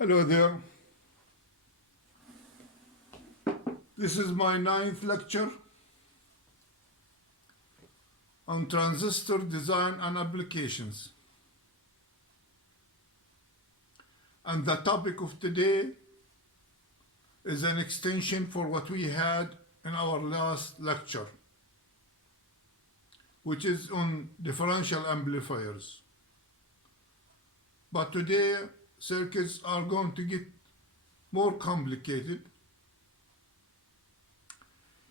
Hello there. This is my 9th lecture on Transistor Design and Applications. And the topic of today is an extension for what we had in our last lecture, which is on differential amplifiers. But today, circuits are going to get more complicated.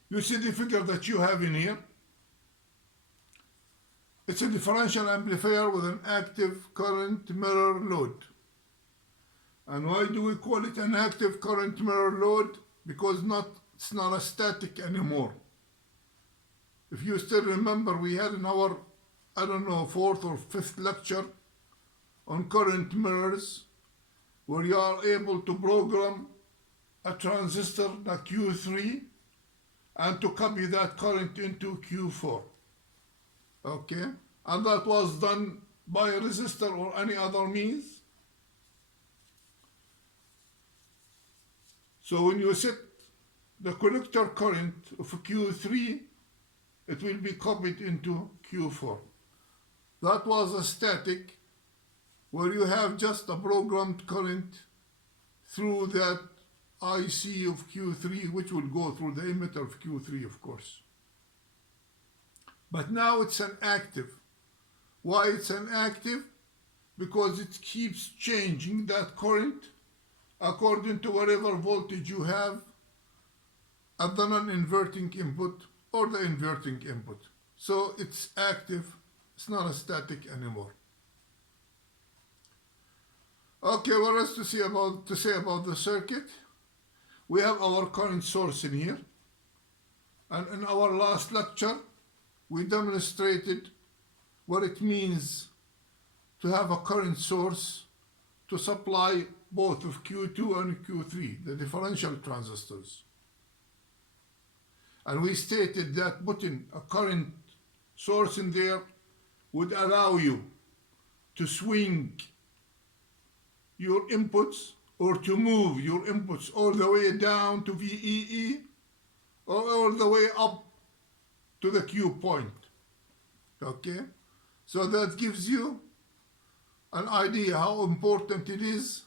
You see the figure that you have in here? It's a differential amplifier with an active current mirror load. And why do we call it an active current mirror load? Because it's not a static anymore. If you still remember, we had in our, 4th or 5th lecture on current mirrors, where you are able to program a transistor like Q3 and to copy that current into Q4. Okay? And that was done by a resistor or any other means. So when you set the collector current of Q3, it will be copied into Q4. That was a static, where you have just a programmed current through that IC of Q3, which will go through the emitter of Q3, of course. But now it's an active. Why it's an active? Because it keeps changing that current according to whatever voltage you have at the non-inverting input or the inverting input. So it's active, it's not a static anymore. Okay, what else to say about the circuit? We have our current source in here. And in our last lecture, we demonstrated what it means to have a current source to supply both of Q2 and Q3, the differential transistors. And we stated that putting a current source in there would allow you to swing your inputs or to move your inputs all the way down to VEE or all the way up to the Q point. Okay? So that gives you an idea how important it is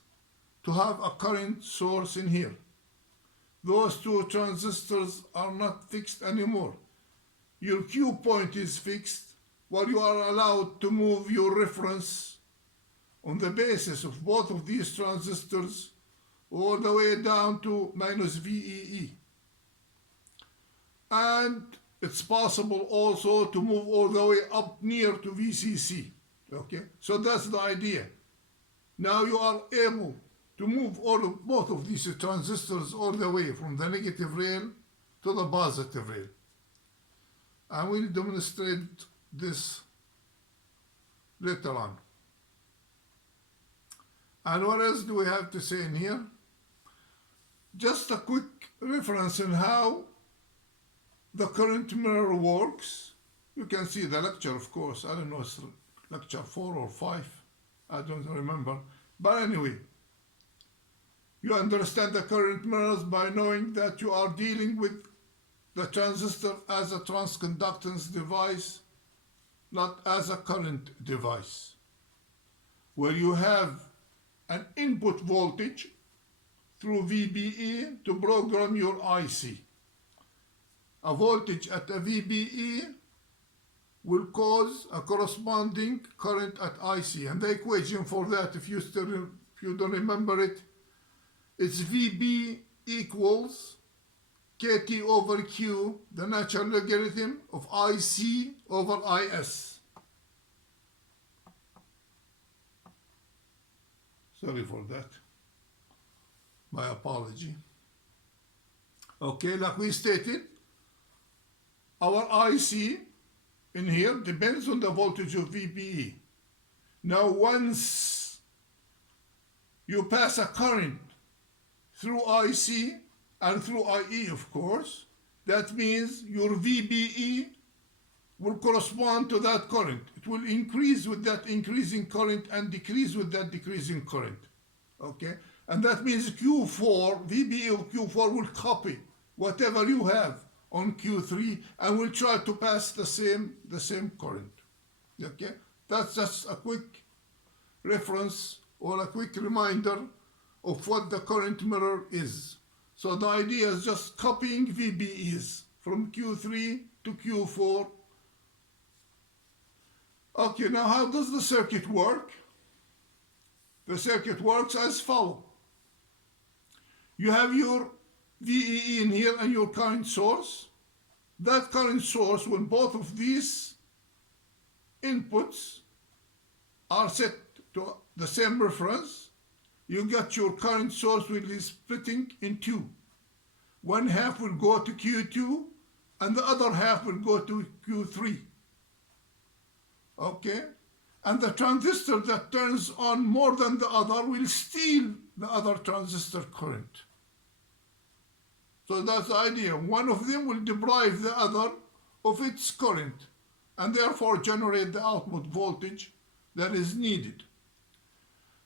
to have a current source in here. Those two transistors are not fixed anymore. Your Q point is fixed, while you are allowed to move your reference on the basis of both of these transistors all the way down to minus VEE. And it's possible also to move all the way up near to VCC. Okay? So that's the idea. Now you are able to move both of these transistors all the way from the negative rail to the positive rail. And we'll demonstrate this later on. And what else do we have to say in here? Just a quick reference on how the current mirror works. You can see the lecture, of course. I don't know, it's lecture 4 or 5. I don't remember. But anyway, you understand the current mirrors by knowing that you are dealing with the transistor as a transconductance device, not as a current device, where you have an input voltage through VBE to program your IC. A voltage at a VBE will cause a corresponding current at IC. And the equation for that, if you don't remember it, it's VB equals KT over Q, the natural logarithm of IC over IS. Sorry for that. My apology. Okay, like we stated, our IC in here depends on the voltage of VBE. Now, once you pass a current through IC and through IE, of course, that means your VBE will correspond to that current. It will increase with that increasing current and decrease with that decreasing current. Okay? And that means Q4, VBE of Q4 will copy whatever you have on Q3 and will try to pass the same current. Okay? That's just a quick reference or a quick reminder of what the current mirror is. So the idea is just copying VBEs from Q3 to Q4. Okay, now how does the circuit work? The circuit works as follows. You have your VEE in here and your current source. That current source, when both of these inputs are set to the same reference, you get your current source will be splitting in two. One half will go to Q2 and the other half will go to Q3. Okay? And the transistor that turns on more than the other will steal the other transistor current. So that's the idea. One of them will deprive the other of its current and therefore generate the output voltage that is needed.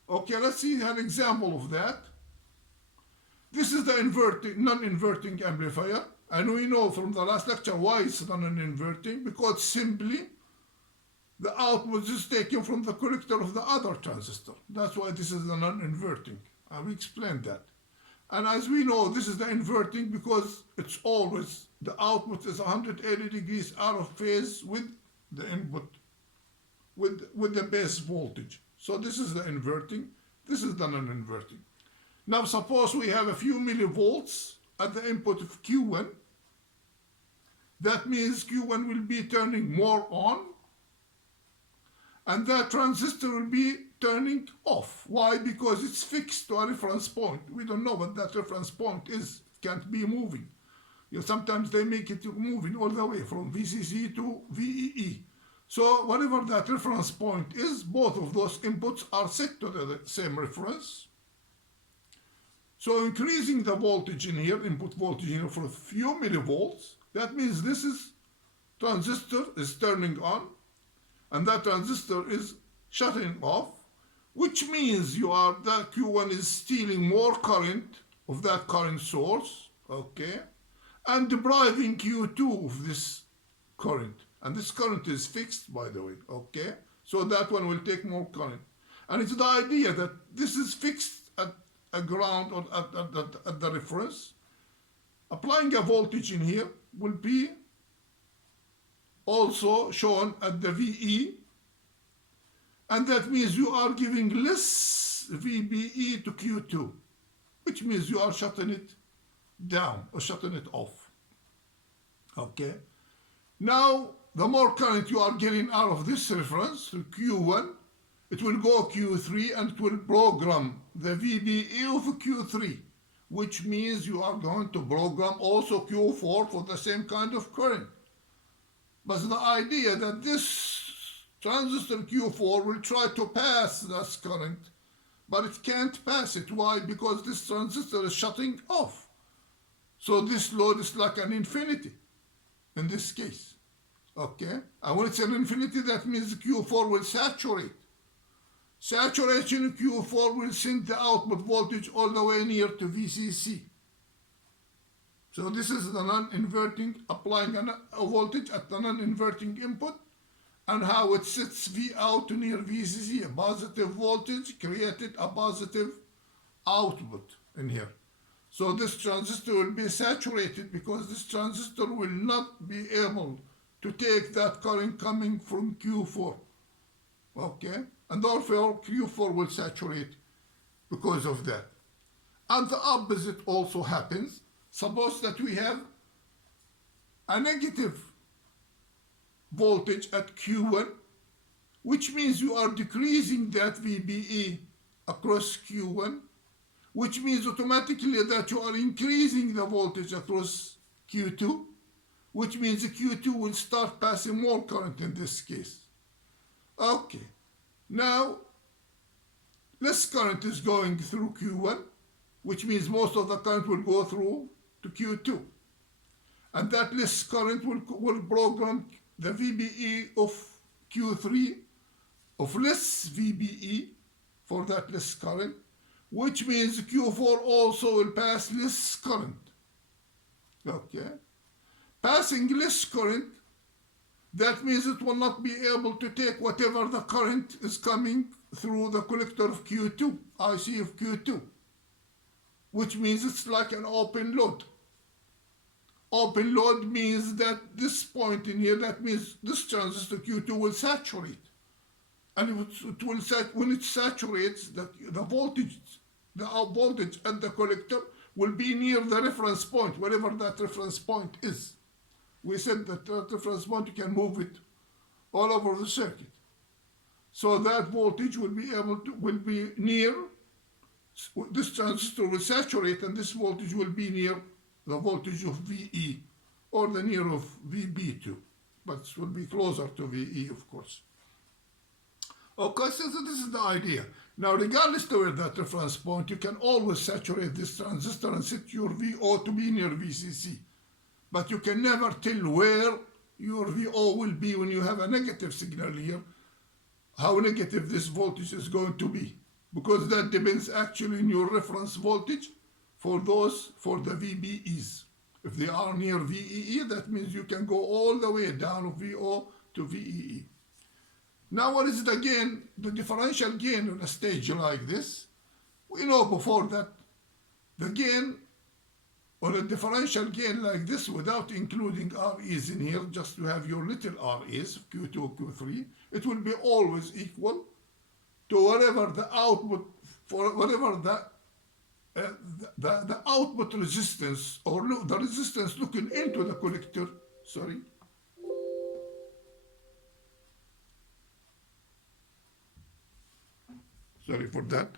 Okay, let's see an example of that. This is the non-inverting amplifier. And we know from the last lecture why it's non-inverting, because simply the output is taken from the collector of the other transistor. That's why this is the non-inverting. I will explain that. And as we know, this is the inverting because it's always, the output is 180 degrees out of phase with the input, with the base voltage. So this is the inverting, this is the non-inverting. Now suppose we have a few millivolts at the input of Q1. That means Q1 will be turning more on, and that transistor will be turning off. Why? Because it's fixed to a reference point. We don't know what that reference point is. It can't be moving. You know, sometimes they make it moving all the way from VCC to VEE. So whatever that reference point is, both of those inputs are set to the same reference. So increasing the voltage in here, input voltage in here for a few millivolts, that means this is transistor is turning on and that transistor is shutting off, which means that Q1 is stealing more current of that current source, okay, and depriving Q2 of this current. And this current is fixed, by the way, okay? So that one will take more current. And it's the idea that this is fixed at a ground or at the reference. Applying a voltage in here will be also shown at the VE. And that means you are giving less VBE to Q2, which means you are shutting it down or shutting it off, okay? Now, the more current you are getting out of this reference to Q1, it will go Q3 and it will program the VBE of Q3, which means you are going to program also Q4 for the same kind of current. But the idea that this transistor Q4 will try to pass this current, but it can't pass it. Why? Because this transistor is shutting off. So this load is like an infinity in this case. Okay, and when it's an infinity, that means Q4 will saturate. Saturation in Q4 will send the output voltage all the way near to VCC. So this is the non-inverting, applying a voltage at the non-inverting input, and how it sets V out to near VCC. A positive voltage created a positive output in here. So this transistor will be saturated because this transistor will not be able to take that current coming from Q4, okay? And therefore Q4 will saturate because of that. And the opposite also happens. Suppose that we have a negative voltage at Q1, which means you are decreasing that VBE across Q1, which means automatically that you are increasing the voltage across Q2, which means the Q2 will start passing more current in this case. Okay, now less current is going through Q1, which means most of the current will go through to Q2. And that less current will program the VBE of Q3 of less VBE for that less current, which means Q4 also will pass less current. Okay? Passing less current, that means it will not be able to take whatever the current is coming through the collector of Q2, IC of Q2, which means it's like an open load. Open load means that this point in here, that means this transistor Q2 will saturate. And when it saturates, the voltage at the collector will be near the reference point, wherever that reference point is. We said that reference point, you can move it all over the circuit. So that voltage will be near, this transistor will saturate, and this voltage will be near the voltage of VE, or the near of VB2, but it will be closer to VE, of course. Okay, so this is the idea. Now, regardless to where that reference point, you can always saturate this transistor and set your VO to be near VCC. But you can never tell where your VO will be when you have a negative signal here, how negative this voltage is going to be, because that depends actually on your reference voltage for the VBEs. If they are near VEE, that means you can go all the way down VO to VEE. Now, what is the gain, the differential gain on a stage like this? We know before that the gain on a differential gain like this, without including REs in here, just to have your little REs, Q2, Q3, it will be always equal to whatever the output, for whatever the output resistance, or the resistance looking into the collector, sorry for that.